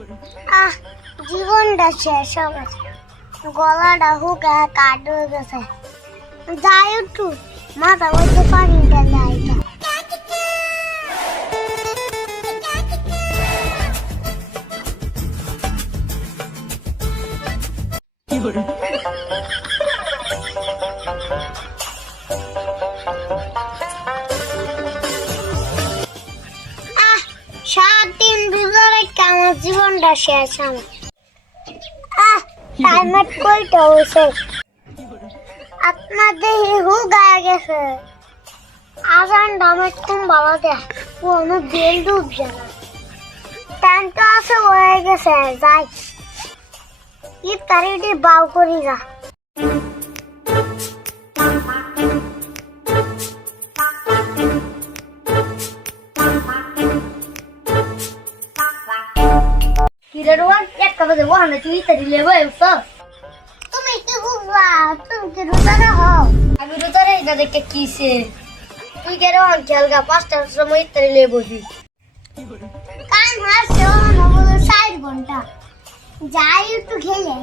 আহ জীবনটা শেষ হবে, গলাটা হুকা কাট হয়ে গেছে। যাই একটু মাথা বলতে পানি ঢেলে আইটা। আহ 7 দিন ভিতরে আমার জীবনটা শেষ হবে। টাইমার কইটা হয়েছে, আপনাদের হিহু গায়ে গেছে। আজান দামের তুমি বাবা দেয় কোনো বেল ডুবছে না। ট্যাঙ্কটা আছে হয়ে গেছে, যাই ইফতারিটি বাউ করি যা। তুমি কি বুঝবা? তুমি কি রোজা রাখো? আমি রোজা রাখি না দেখে কিসে তুই কে রে খেলগা 5টার সময় ইত্যাদি নিয়ে বসবি। কান হাসছে 4 ঘন্টা, যাই একটু খেলে